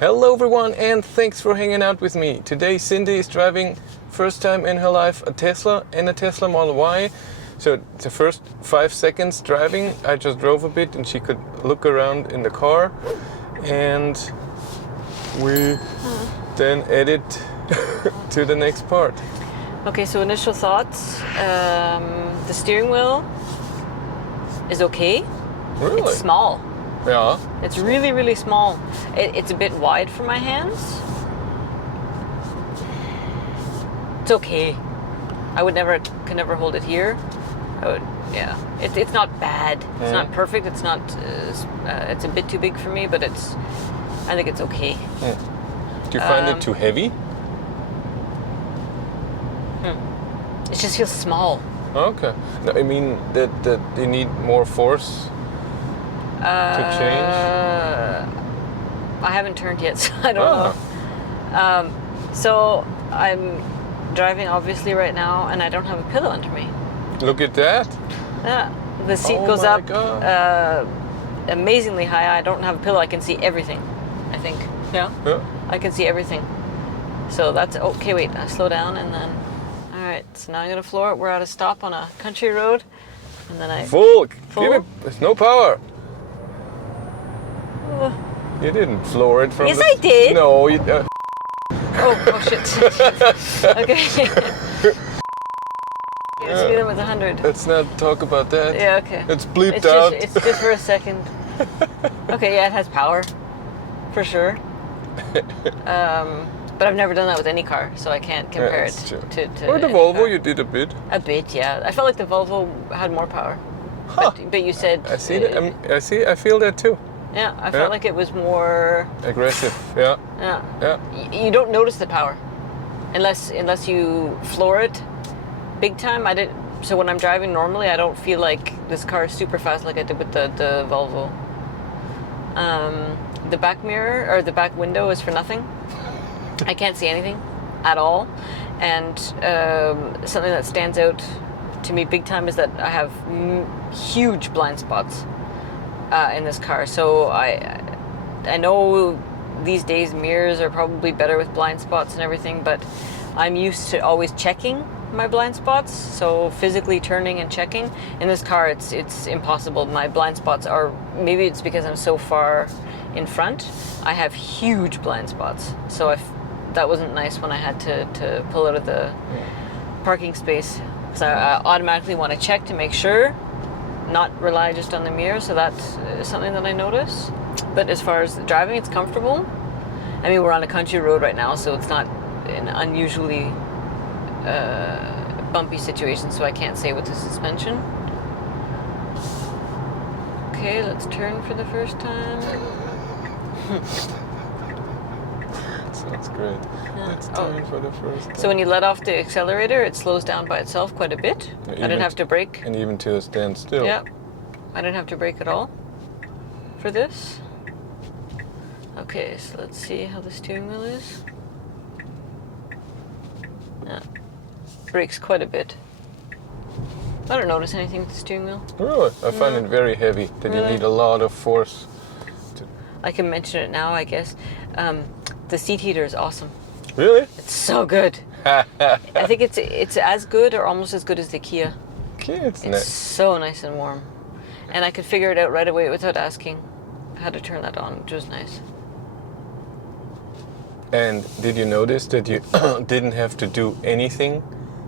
Hello everyone and thanks for hanging out with me. Today Cindy is driving first time in her life a Tesla and a Tesla Model Y. So the first 5 seconds driving I just drove a bit and she could look around in the car and we then edit to the next part. Okay, so initial thoughts. The steering wheel is okay. Really? It's small. Yeah. It's really, really small. It's a bit wide for my hands. It's okay. I could never hold it here. Yeah. It's not bad. It's not perfect. It's not. It's a bit too big for me, but I think it's okay. Do you find it too heavy? It just feels small. Okay. No, I mean that you need more force to change. I haven't turned yet, so I don't know. So I'm driving obviously right now, and I don't have a pillow under me. Look at that. Yeah, the seat goes up amazingly high. I don't have a pillow. I can see everything. I think. Yeah. I can see everything. So that's okay. Wait, I slow down and then. All right. So now I'm gonna floor it. We're at a stop on a country road, and then I full. Give it. There's no power. You didn't floor it from. Yes, I did. No, you. Oh shit. Okay. Speed limit 100. Let's not talk about that. Yeah, okay. It's bleeped out. It's just for a second. Okay, yeah, it has power, for sure. But I've never done that with any car, so I can't compare it to. Or the Volvo, car. You did a bit. A bit, yeah. I felt like the Volvo had more power. Huh. But you said. I see that. I see. I feel that too. Yeah, I felt like it was more aggressive. Yeah. Yeah. Yeah. You don't notice the power, unless you floor it big time. I did. So when I'm driving normally, I don't feel like this car is super fast like I did with the Volvo. The back mirror or the back window is for nothing. I can't see anything at all, and something that stands out to me big time is that I have huge blind spots in this car. So I know these days mirrors are probably better with blind spots and everything, but I'm used to always checking my blind spots, so physically turning and checking. In this car it's impossible. My blind spots are, maybe it's because I'm so far in front, I have huge blind spots, so that wasn't nice when I had to pull out of the parking space. So I automatically want to check to make sure, not rely just on the mirror. So that's something that I notice. But as far as driving, it's comfortable. I mean, we're on a country road right now, so it's not an unusually bumpy situation, so I can't say with the suspension. Okay, let's turn for the first time. Sounds great. Let's turn for the first time. So when you let off the accelerator, it slows down by itself quite a bit. I didn't have to brake. And even to a standstill. Yeah, I didn't have to brake at all for this. Okay, so let's see how the steering wheel is. Yeah, brakes quite a bit. I don't notice anything with the steering wheel. Really? I find it very heavy, that you need a lot of force. I can mention it now, I guess. The seat heater is awesome. Really? It's so good. I think it's as good or almost as good as the Kia. It's nice. So nice and warm. And I could figure it out right away without asking how to turn that on, which was nice. And did you notice that you didn't have to do anything?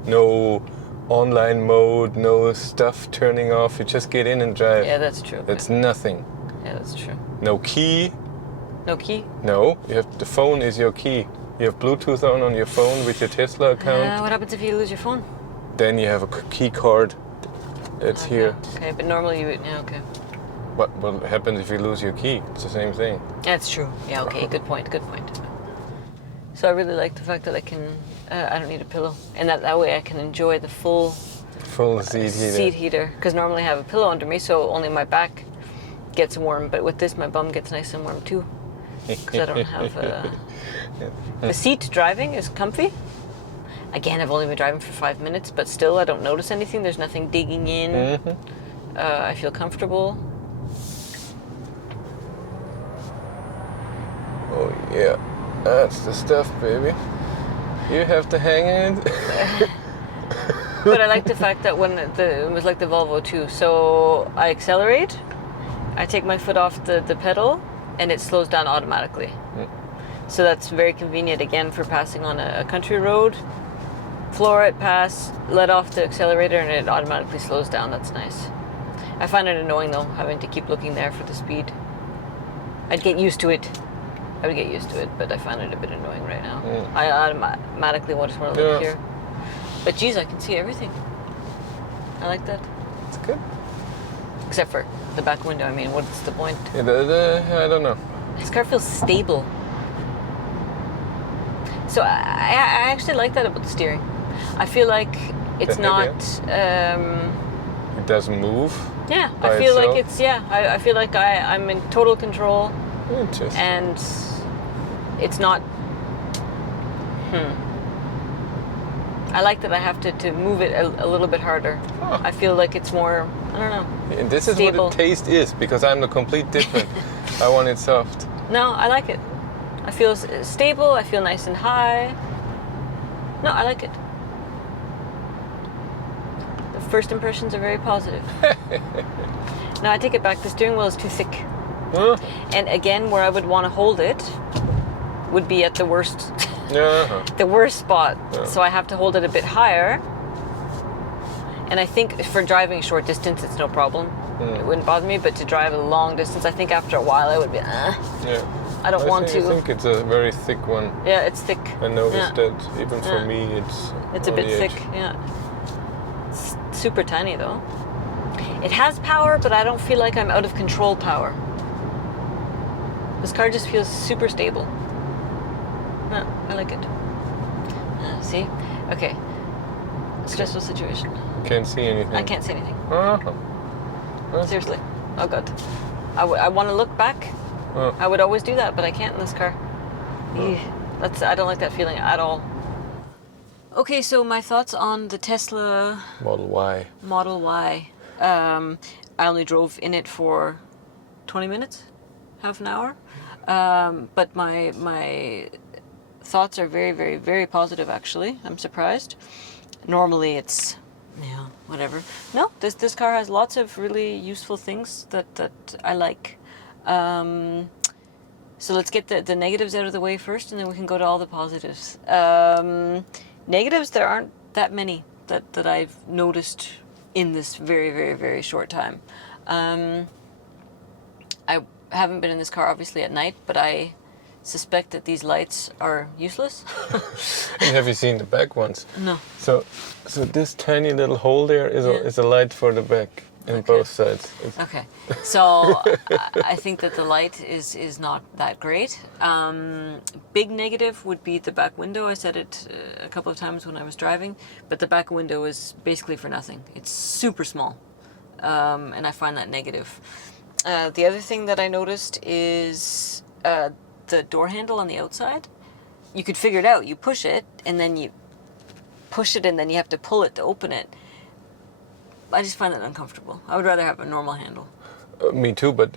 No online mode, no stuff turning off. You just get in and drive. Yeah, that's true. That's nothing. Yeah, that's true. No key. No key? No, the phone is your key. You have Bluetooth on your phone with your Tesla account. What happens if you lose your phone? Then you have a key card. It's here. Okay, but normally you would. Yeah, okay. What happens if you lose your key? It's the same thing. That's true. Yeah, okay. Good point. So I really like the fact that I can. I don't need a pillow, and that way I can enjoy the full seat heater. Because normally I have a pillow under me, so only my back gets warm. But with this, my bum gets nice and warm too. Because I don't have the seat driving is comfy. Again, I've only been driving for 5 minutes, but still I don't notice anything. There's nothing digging in. I feel comfortable. Oh, Yeah, that's the stuff, baby. You have to hang it. But I like the fact that when it was like the Volvo too. So I accelerate, I take my foot off the pedal, and it slows down automatically. So that's very convenient again for passing on a country road. Floor it, pass, let off the accelerator, and it automatically slows down. That's nice. I find it annoying though, having to keep looking there for the speed. I'd get used to it. I would get used to it, but I find it a bit annoying right now. I automatically just want to look here. But geez, I can see everything. I like that. It's good. Except for the back window. I mean, what's the point? Yeah, I don't know. This car feels stable. So I actually like that about the steering. I feel like it's not... it doesn't move. Yeah, I feel itself. like it's... Yeah, I feel like I'm in total control. Interesting. And it's not... I like that I have to move it a little bit harder. Huh. I feel like it's more... I don't know. And this stable. is what a taste is, because I'm the complete different. I want it soft. No, I like it. I feel stable. I feel nice and high. No, I like it. The first impressions are very positive. No, I take it back. The steering wheel is too thick. Huh? And again, where I would want to hold it would be at the worst, the worst spot. Yeah. So I have to hold it a bit higher. And I think for driving short distance, it's no problem. It wouldn't bother me. But to drive a long distance, I think after a while, I would be. Yeah. I don't want to. I think it's a very thick one. Yeah, it's thick. I noticed that even for me, It's a bit thick. Yeah. It's super tiny though. It has power, but I don't feel like I'm out of control power. This car just feels super stable. No, I like it. See? Okay. Stressful situation. Can't see anything. I can't see anything. Uh-huh. Seriously. Oh god. I want to look back. I would always do that, but I can't in this car. I don't like that feeling at all. Okay, so my thoughts on the Tesla Model Y. Model Y. I only drove in it for 20 minutes, half an hour. But my thoughts are very, very, very positive, actually. I'm surprised. Normally it's, whatever. No, this car has lots of really useful things that I like. So let's get the negatives out of the way first, and then we can go to all the positives. Negatives, there aren't that many that I've noticed in this very, very, very short time. I haven't been in this car obviously at night, but I suspect that these lights are useless. And have you seen the back ones? No. So this tiny little hole there is a light for the back in both sides. Okay, so I think that the light is not that great. Big negative would be the back window. I said it a couple of times when I was driving, but the back window is basically for nothing. It's super small, and I find that negative. The other thing that I noticed is the door handle on the outside. You could figure it out. You push it, and then you push it, and then you have to pull it to open it. I just find that uncomfortable. I would rather have a normal handle. Me too, but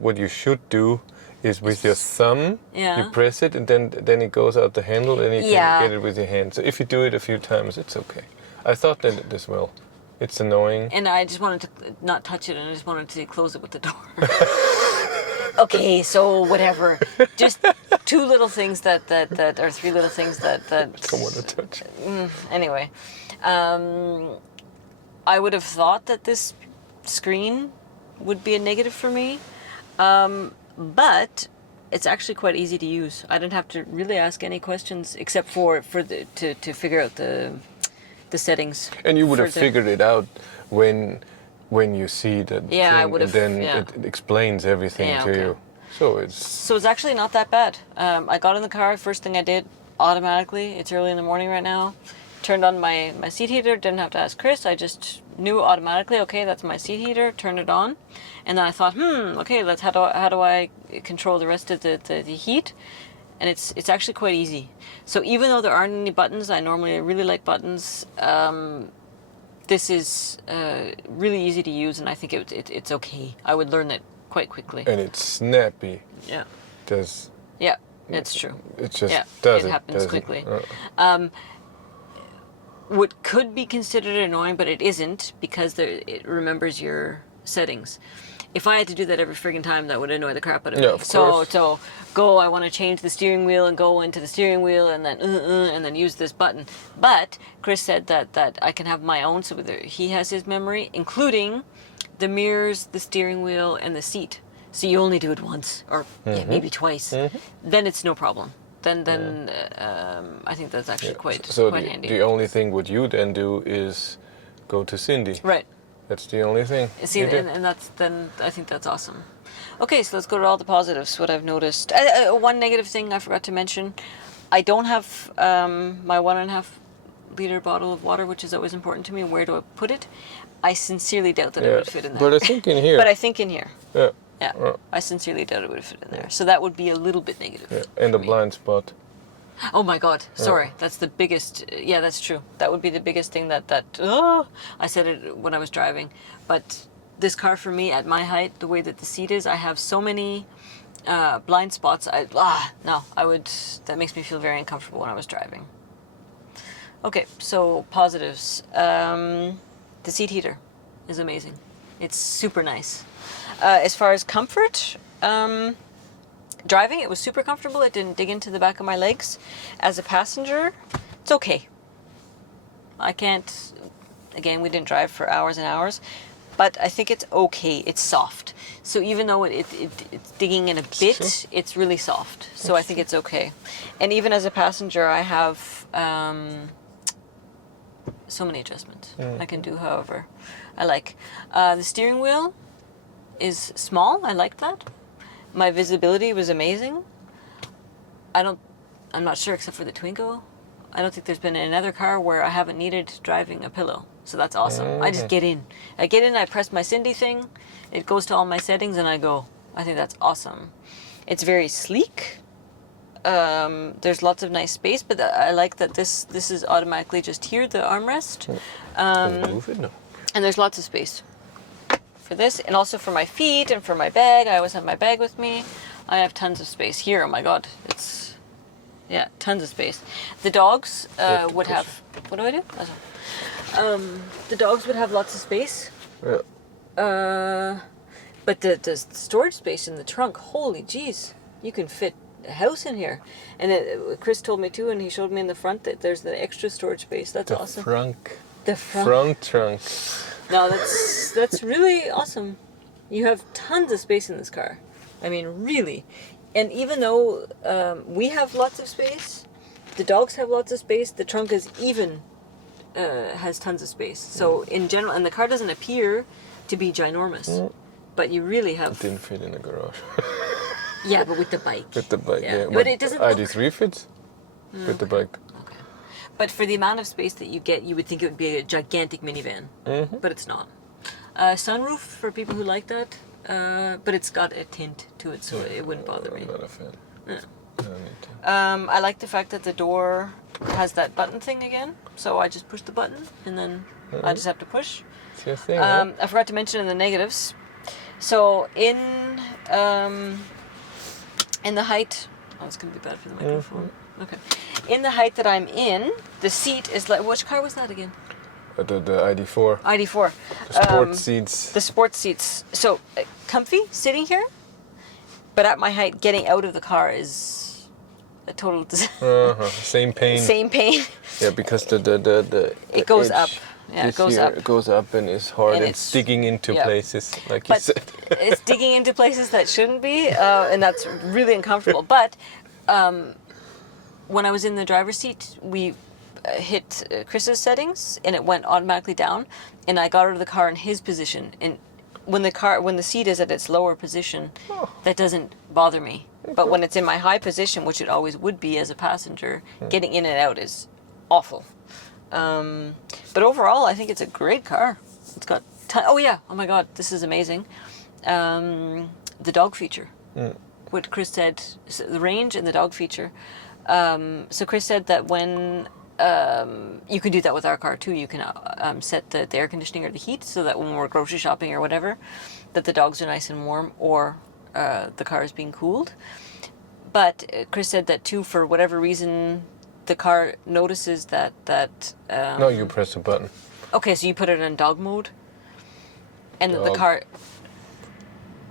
what you should do is with your thumb, you press it, and then it goes out the handle, and you can get it with your hand. So if you do it a few times, it's okay. I thought that as well. It's annoying. And I just wanted to not touch it, and I just wanted to close it with the door. Okay, so whatever. Just two little things that or three little things that Don't want to touch. Anyway, I would have thought that this screen would be a negative for me, but it's actually quite easy to use. I didn't have to really ask any questions except to figure out the settings. And you would have figured it out when you see the thing, I would have, and then it explains everything to you. So it's actually not that bad. I got in the car, first thing I did, automatically, it's early in the morning right now, turned on my seat heater, didn't have to ask Chris, I just knew automatically, okay, that's my seat heater, turned it on, and then I thought, okay, how do I control the rest of the heat? And it's actually quite easy. So even though there aren't any buttons, I normally really like buttons, this is really easy to use, and I think it's okay. I would learn it quite quickly. And it's snappy. Yeah. There's Yeah, it's true. It just Yeah, does it it. happens doesn't- quickly. What could be considered annoying, but it isn't, because it remembers your settings. If I had to do that every friggin' time, that would annoy the crap out of me. Yeah, of course. So I want to change the steering wheel and go into the steering wheel and then use this button. But Chris said that I can have my own, so he has his memory, including the mirrors, the steering wheel, and the seat. So you only do it once, or maybe twice. Then it's no problem. Then I think that's actually quite handy. The only thing what you then do is go to Cindy. Right. That's the only thing. See, you do. and I think that's awesome. Okay, so let's go to all the positives. What I've noticed. One negative thing I forgot to mention. I don't have my 1.5 liter bottle of water, which is always important to me. Where do I put it? I sincerely doubt that it would fit in there. But I think in here. But I think in here. Yeah. Yeah. I sincerely doubt it would fit in there. So that would be a little bit negative. Yeah. And the blind spot. Oh my God! Sorry, that's the biggest. Yeah, that's true. That would be the biggest thing that I said it when I was driving. But this car, for me, at my height, the way that the seat is, I have so many blind spots. That makes me feel very uncomfortable when I was driving. Okay, so positives. The seat heater is amazing. It's super nice. As far as comfort. Driving, it was super comfortable. It didn't dig into the back of my legs. As a passenger, it's okay. I can't, again, we didn't drive for hours and hours, but I think it's okay. It's soft. So even though it's digging in a bit, it's really soft. So I think it's okay. And even as a passenger, I have so many adjustments. I can do however I like. The steering wheel is small. I like that. My visibility was amazing. I'm not sure, except for the Twingo. I don't think there's been another car where I haven't needed driving a pillow. So that's awesome. I just get in. I get in, I press my Cindy thing, it goes to all my settings, and I go. I think that's awesome. It's very sleek. There's lots of nice space, but I like that this is automatically just here, the armrest. Move it? No. And there's lots of space for this, and also for my feet and for my bag. I always have my bag with me. I have tons of space here. Oh my God, tons of space. The dogs would have. What do I do? The dogs would have lots of space. Yeah. But the storage space in the trunk, holy jeez, you can fit a house in here. And Chris told me too, and he showed me in the front that there's the extra storage space. That's awesome. The front trunk. No, that's really awesome. You have tons of space in this car. I mean, really. And even though we have lots of space, the dogs have lots of space, the trunk has tons of space. So in general, and the car doesn't appear to be ginormous, but you really have. It didn't fit in the garage. Yeah, but with the bike. With the bike, yeah. But it doesn't. ID3 fits with the bike. Okay. But for the amount of space that you get, you would think it would be a gigantic minivan. But it's not. Sunroof for people who like that, but it's got a tint to it, so it wouldn't bother me. I'm not a fan. Yeah. I don't need to. I like the fact that the door has that button thing again, so I just push the button and then I just have to push. It's your thing, huh? I forgot to mention in the negatives. So in the height, it's going to be bad for the microphone. Okay. In the height that I'm in, the seat is like, which car was that again? The ID4. ID4. The sports seats. The sports seats. So comfy sitting here, but at my height, getting out of the car is a total disaster. Same pain. Same pain. Yeah, because the it goes edge up. Yeah, it goes here, up. It goes up and it's hard. And It's digging into places, like but you said. It's digging into places that shouldn't be, and that's really uncomfortable. But when I was in the driver's seat, we hit Chris's settings, and it went automatically down. And I got out of the car in his position. And when the seat is at its lower position, that doesn't bother me. But when it's in my high position, which it always would be as a passenger, getting in and out is awful. But overall, I think it's a great car. It's got oh my God, this is amazing. The dog feature. What Chris said, so the range and the dog feature. So Chris said that when you can do that with our car too. You can set the air conditioning or the heat so that when we're grocery shopping or whatever, that the dogs are nice and warm, or the car is being cooled. But Chris said that too, for whatever reason, the car notices that. No, you press the button. Okay, so you put it in dog mode, and the Dog. car.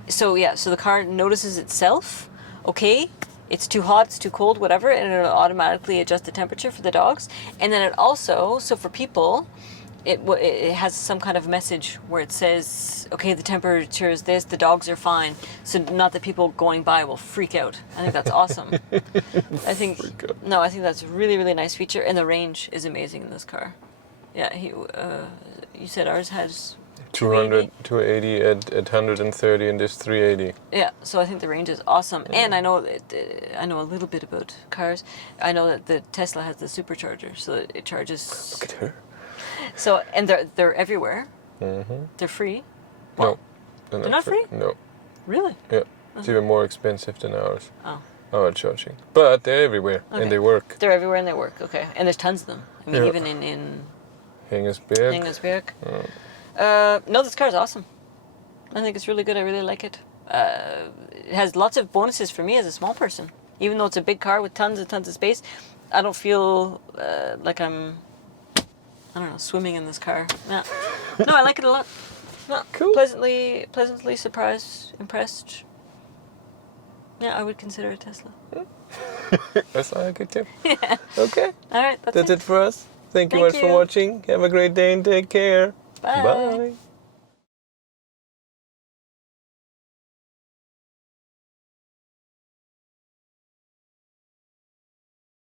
So yeah, so the car notices itself. Okay, it's too hot, it's too cold, whatever, and it'll automatically adjust the temperature for the dogs. And then it also, so for people, it has some kind of message where it says, okay, the temperature is this, the dogs are fine. So not that people going by will freak out. I think that's awesome. I think I think that's a really, really nice feature, and the range is amazing in this car. Yeah, you said ours has 200, 280 at 130, and this 380. Yeah, so I think the range is awesome, and I know I know a little bit about cars. I know that the Tesla has the supercharger, so it charges. Look at her. So and they're everywhere. Mm-hmm. They're free. No, they're not free? No. Really? Yeah, it's even more expensive than ours. Oh. Our charging, but they're everywhere Okay. and they work. They're everywhere and they work. Okay, and there's tons of them. I mean, Yeah. even in Hengesberg. Engelsberg. Oh. No, this car is awesome. I think it's really good. I really like it. It has lots of bonuses for me as a small person. Even though it's a big car with tons and tons of space, I don't feel like I'm, I don't know, swimming in this car. Yeah. No, I like it a lot. No, Cool. Pleasantly surprised, impressed. Yeah, I would consider a Tesla. That's like it too. Yeah. Okay. All right, That's it for us. Thank you Thank much for you. watching. Have a great day and take care. Bye. Bye.